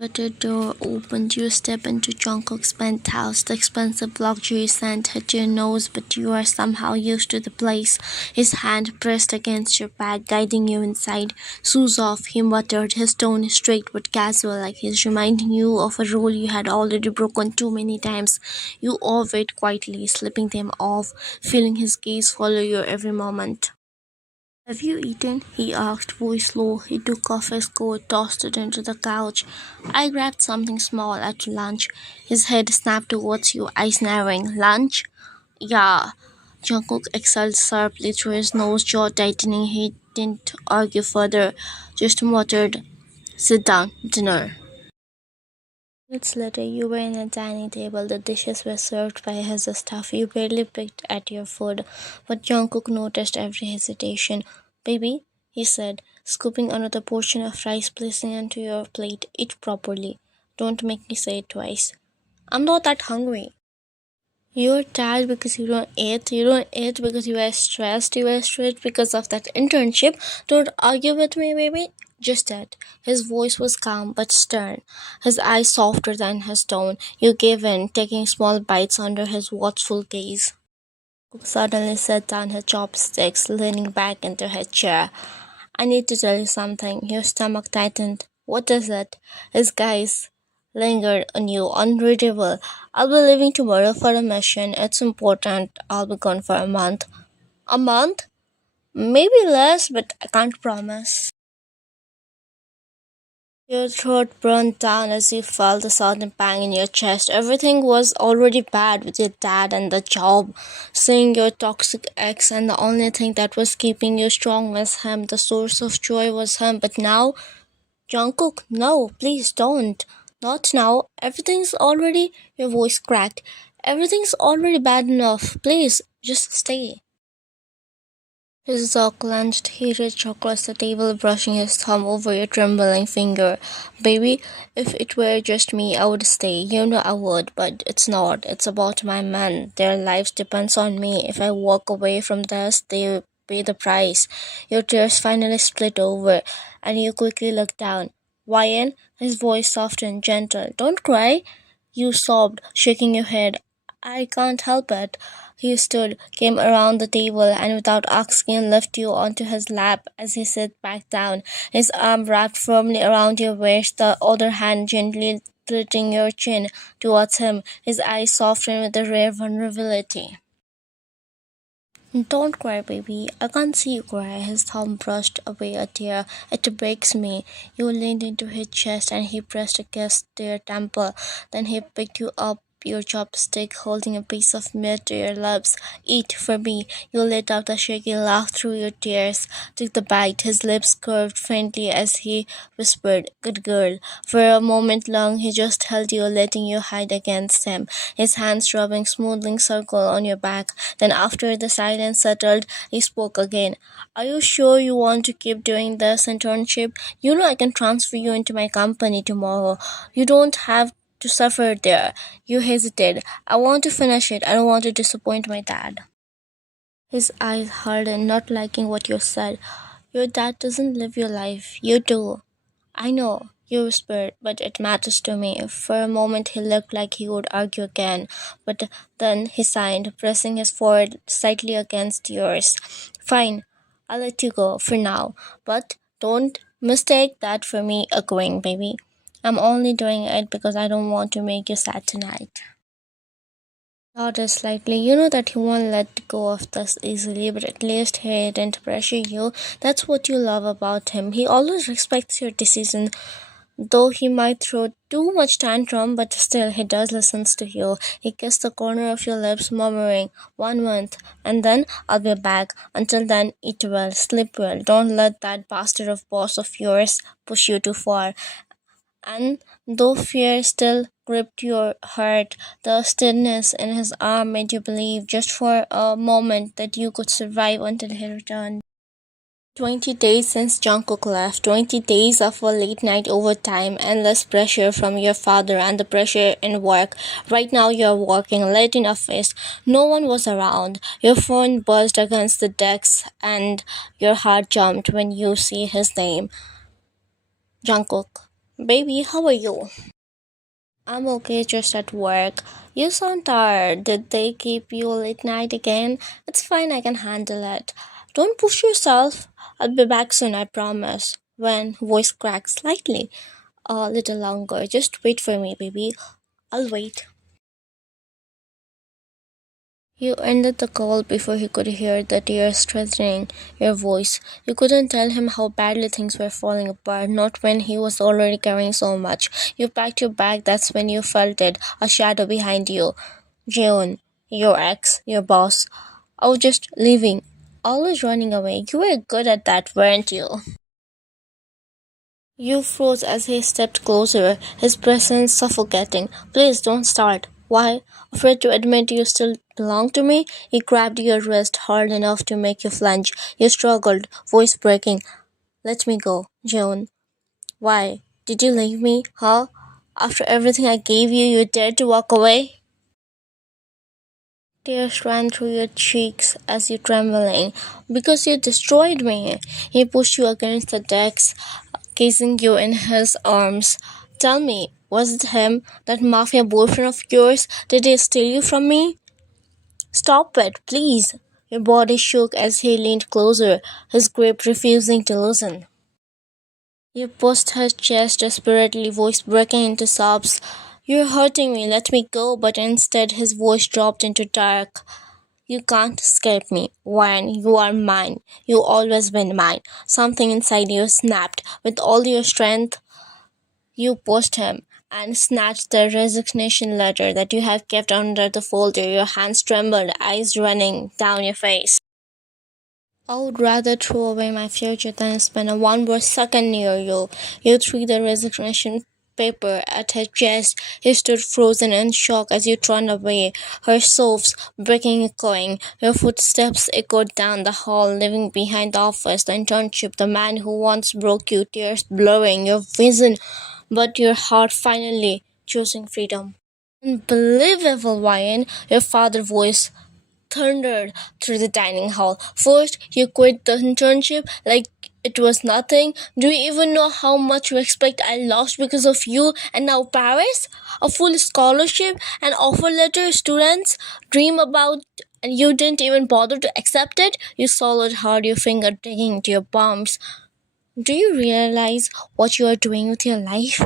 But the door opened, you step into Jungkook's penthouse. The expensive luxury scent hit your nose, but you are somehow used to the place. His hand pressed against your back, guiding you inside. Shoes off, he muttered, his tone straight but casual, like he's reminding you of a rule you had already broken too many times. You obeyed quietly, slipping them off, feeling his gaze follow your every moment. Have you eaten? He asked, voice low. He took off his coat, tossed it into the couch. I grabbed something small at lunch. His head snapped towards you, eyes narrowing. Lunch? Yeah. Jungkook exhaled sharply through his nose, jaw tightening. He didn't argue further, just muttered, sit down, dinner. Minutes later, you were in a dining table. The dishes were served by his staff. You barely picked at your food, but Jungkook noticed every hesitation. Baby, he said, scooping another portion of rice, placing it onto your plate. Eat properly. Don't make me say it twice. I'm not that hungry. You're tired because you don't eat. You don't eat because you are stressed. You are stressed because of that internship. Don't argue with me, baby. Just that. His voice was calm but stern, his eyes softer than his tone. You gave in, taking small bites under his watchful gaze. Suddenly set down her chopsticks, leaning back into her chair. I need to tell you something. Your stomach tightened. What is it? His gaze lingered on you, unreadable. I'll be leaving tomorrow for a mission. It's important. I'll be gone for a month. A month? Maybe less, but I can't promise. Your throat burned down as you felt the sudden pang in your chest. Everything was already bad with your dad and the job. Seeing your toxic ex, and the only thing that was keeping you strong was him. The source of joy was him. But now, Jungkook, no, please don't. Not now. Everything's already. Your voice cracked. Everything's already bad enough. Please, just stay. His jaw clenched. He reached across the table, brushing his thumb over your trembling finger. Baby, if it were just me, I would stay. You know I would, but it's not. It's about my men. Their lives depends on me. If I walk away from this, they pay the price. Your tears finally split over, and you quickly looked down. Wyan, his voice soft and gentle. Don't cry. You sobbed, shaking your head. I can't help it. He stood, came around the table, and without asking, lifted you onto his lap as he sat back down, his arm wrapped firmly around your waist, the other hand gently tilting your chin towards him, his eyes softened with a rare vulnerability. Don't cry, baby. I can't see you cry. His thumb brushed away a tear. It breaks me. You leaned into his chest and he pressed against your temple. Then he picked you up, your chopstick, holding a piece of meat to your lips. Eat for me. You let out a shaky laugh through your tears. Took the bite. His lips curved faintly as he whispered, good girl. For a moment long he just held you, letting you hide against him, his hands rubbing smoothing circle on your back. Then after the silence settled, he spoke again. Are you sure you want to keep doing this internship? You know I can transfer you into my company tomorrow. You don't have to suffer there. You hesitated. I want to finish it. I don't want to disappoint my dad. His eyes hardened, not liking what you said. Your dad doesn't live your life. You do. I know, you whispered, but it matters to me. For a moment he looked like he would argue again, but then he sighed, pressing his forehead slightly against yours. Fine, I'll let you go for now, but don't mistake that for me agreeing, baby. I'm only doing it because I don't want to make you sad tonight. Nodded slightly. You know that he won't let go of this easily, but at least he didn't pressure you. That's what you love about him. He always respects your decision, though he might throw too much tantrum, but still he does listens to you. He kissed the corner of your lips, murmuring, 1 month, and then I'll be back. Until then, eat well, sleep well. Don't let that bastard of boss of yours push you too far. And though fear still gripped your heart, the stillness in his arm made you believe just for a moment that you could survive until he returned. 20 days since Jungkook left, 20 days of a late night overtime, endless pressure from your father, and the pressure in work. Right now you're working late in office, no one was around. Your phone buzzed against the desk and your heart jumped when you see his name. Jungkook. Baby, how are you? I'm okay, just at work. You sound tired. Did they keep you late night again? It's fine, I can handle it. Don't push yourself. I'll be back soon, I promise. When voice cracks slightly, a little longer. Just wait for me, baby. I'll wait. You ended the call before he could hear the tears threatening your voice. You couldn't tell him how badly things were falling apart, not when he was already carrying so much. You packed your bag, that's when you felt it, a shadow behind you. June, your ex, your boss. I was just leaving, always running away. You were good at that, weren't you? You froze as he stepped closer, his presence suffocating. Please don't start. Why? Afraid to admit you still belong to me? He grabbed your wrist hard enough to make you flinch. You struggled, voice breaking. Let me go, Joan. Why? Did you leave me? Huh? After everything I gave you, you dared to walk away? Tears ran through your cheeks as you trembling. Because you destroyed me. He pushed you against the decks, casing you in his arms. Tell me, was it him, that mafia boyfriend of yours? Did he steal you from me? Stop it, please. Your body shook as he leaned closer, his grip refusing to loosen. You pushed her chest desperately, voice breaking into sobs. You're hurting me, let me go, but instead his voice dropped into dark. You can't escape me, Warren. You are mine. You always been mine. Something inside you snapped. With all your strength, you pushed him and snatched the resignation letter that you had kept under the folder. Your hands trembled, eyes running down your face. I would rather throw away my future than spend a one more second near you. You threw the resignation paper at her chest. He stood frozen in shock as you turned away, her sobs breaking, echoing. Your footsteps echoed down the hall, leaving behind the office, the internship, the man who once broke you, tears blurring your vision, but your heart finally choosing freedom. Unbelievable, Ryan, your father's voice thundered through the dining hall. First, you quit the internship like it was nothing. Do you even know how much respect I lost because of you? And now Paris? A full scholarship, an offer letter students dream about, and you didn't even bother to accept it? You swallowed hard, your finger digging into your palms. Do you realize what you are doing with your life?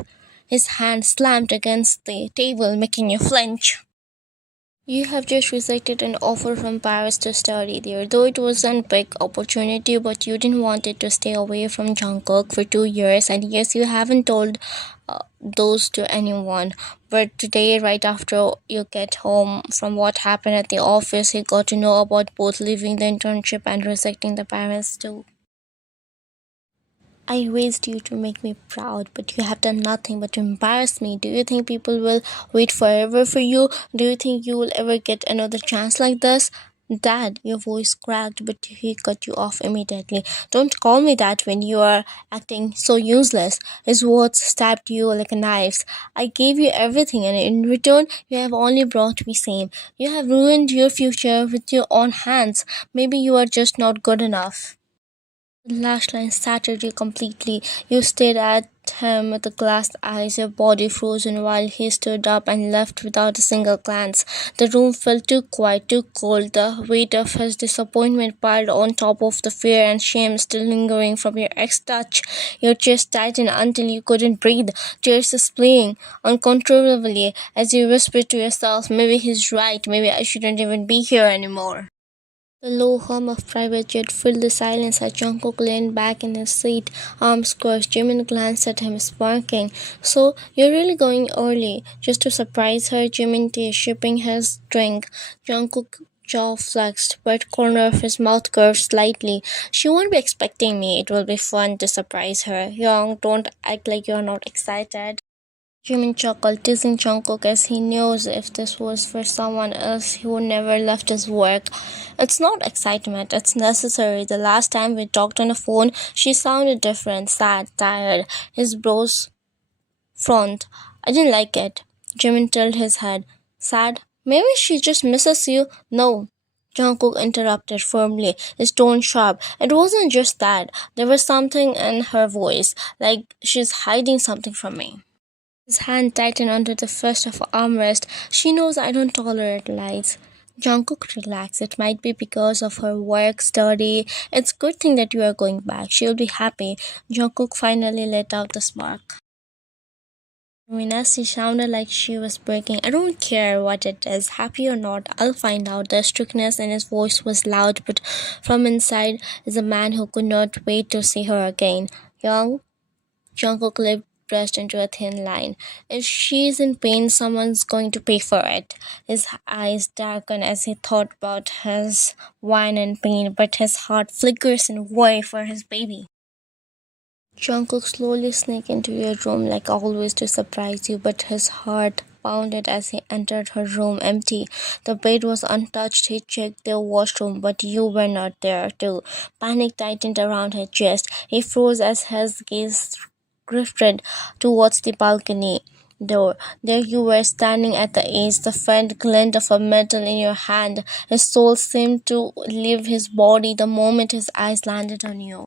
His hand slammed against the table, making you flinch. You have just rejected an offer from Paris to study there, though it was a big opportunity, but you didn't want it to stay away from Jungkook for 2 years, and yes, you haven't told those to anyone. But today, right after you get home from what happened at the office, he got to know about both leaving the internship and rejecting the parents too. I raised you to make me proud, but you have done nothing but to embarrass me. Do you think people will wait forever for you? Do you think you will ever get another chance like this? Dad, your voice cracked, but he cut you off immediately. Don't call me that when you are acting so useless. His words stabbed you like knives. I gave you everything, and in return, you have only brought me shame. You have ruined your future with your own hands. Maybe you are just not good enough. The last line shattered you completely. You stared at him with the glass eyes, your body frozen while he stood up and left without a single glance. The room felt too quiet, too cold. The weight of his disappointment piled on top of the fear and shame still lingering from your ex-touch. Your chest tightened until you couldn't breathe, tears spilling uncontrollably as you whispered to yourself, maybe he's right, maybe I shouldn't even be here anymore. The low hum of private jet filled the silence as Jungkook leaned back in his seat, arms crossed. Jimin glanced at him, sparking. So, you're really going early? Just to surprise her, Jimin Tae sipping his drink. Jungkook jaw flexed, but corner of his mouth curved slightly. She won't be expecting me. It will be fun to surprise her. Young, don't act like you're not excited. Jimin chuckled, teasing Jungkook as he knows if this was for someone else, he would never left his work. It's not excitement, it's necessary. The last time we talked on the phone, she sounded different, sad, tired. His brows frowned. I didn't like it. Jimin tilted his head. Sad? Maybe she just misses you. No. Jungkook interrupted firmly, his tone sharp. It wasn't just that. There was something in her voice, like she's hiding something from me. His hand tightened under the first of her armrest. She knows I don't tolerate lies. Jungkook relaxed. It might be because of her work, study. It's good thing that you are going back. She'll be happy. Jungkook finally let out the spark. She sounded like she was breaking. I don't care what it is, happy or not, I'll find out. The strictness in his voice was loud, but from inside is a man who could not wait to see her again. Young, Jungkook lip pressed into a thin line. If she's in pain, someone's going to pay for it. His eyes darkened as he thought about his wine and pain, but his heart flickers in worry for his baby. Jungkook slowly sneaked into your room like always to surprise you, but his heart pounded as he entered her room empty. The bed was untouched. He checked the washroom, but you were not there too. Panic tightened around his chest. He froze as his gaze drifted towards the balcony door. There you were standing at the edge, the faint glint of a metal in your hand. His soul seemed to leave his body the moment his eyes landed on you.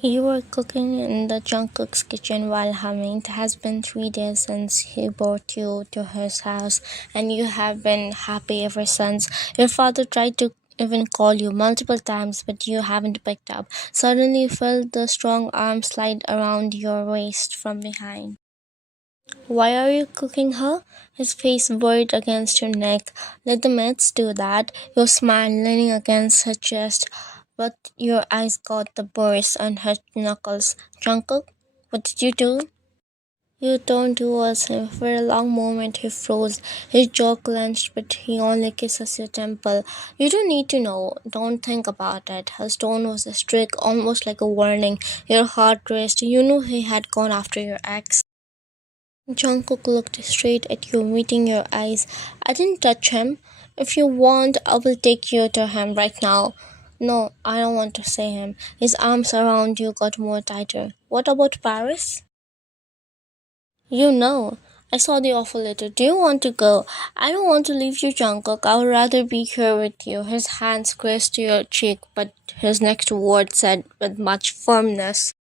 You were cooking in the Jungkook's kitchen while humming. It has been 3 days since he brought you to his house, and you have been happy ever since. Your father tried to even call you multiple times, but you haven't picked up. Suddenly, you felt the strong arm slide around your waist from behind. Why are you cooking her? His face buried against your neck. Let the maids do that. Your smile leaning against her chest, but your eyes got the burrs on her knuckles. Jungkook, what did you do? You turned towards him. For a long moment he froze, his jaw clenched, but he only kisses your temple. You don't need to know. Don't think about it. His tone was strict, almost like a warning. Your heart raced. You knew he had gone after your ex. Jungkook looked straight at you, meeting your eyes. I didn't touch him. If you want, I will take you to him right now. No, I don't want to see him. His arms around you got more tighter. What about Paris? You know. I saw the offer letter. Do you want to go? I don't want to leave you, Jungkook. I would rather be here with you. His hands pressed to your cheek, but his next word said with much firmness,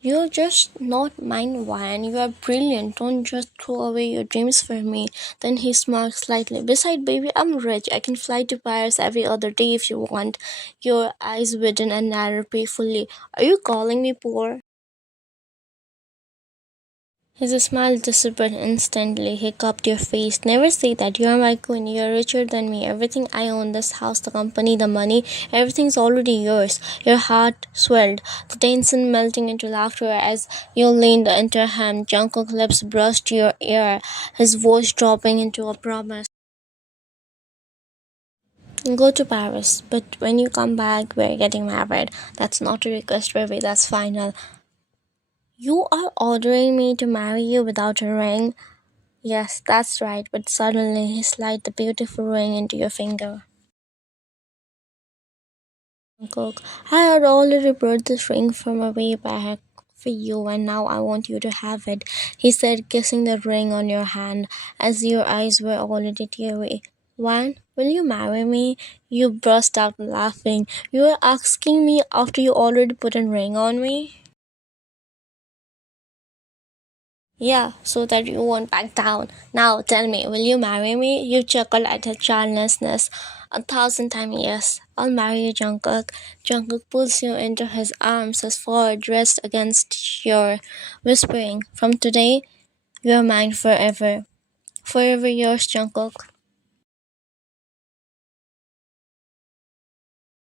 you're just not mine, Ryan. You are brilliant. Don't just throw away your dreams for me. Then he smirked slightly. Beside, baby, I'm rich. I can fly to Paris every other day if you want. Your eyes widen and narrow painfully. Are you calling me poor? His smile disappeared instantly. He cupped your face. Never say that. You are my queen. You are richer than me. Everything I own, this house, the company, the money, everything's already yours. Your heart swelled, the tension melting into laughter as you leaned into him. Jungkook's lips brushed your ear, his voice dropping into a promise. Go to Paris, but when you come back, we're getting married. That's not a request, baby. That's final. You are ordering me to marry you without a ring? Yes, that's right, but suddenly he slid the beautiful ring into your finger. Cook, I had already brought this ring from a way back for you, and now I want you to have it, he said, kissing the ring on your hand as your eyes were already teary. Juan, will you marry me? You burst out laughing. You are asking me after you already put a ring on me? Yeah, so that you won't back down. Now tell me, will you marry me? You chuckled at her childlessness. 1,000 times yes. I'll marry you, Jungkook. Jungkook pulls you into his arms, his forehead rests against your whispering. From today, you're mine forever. Forever yours, Jungkook.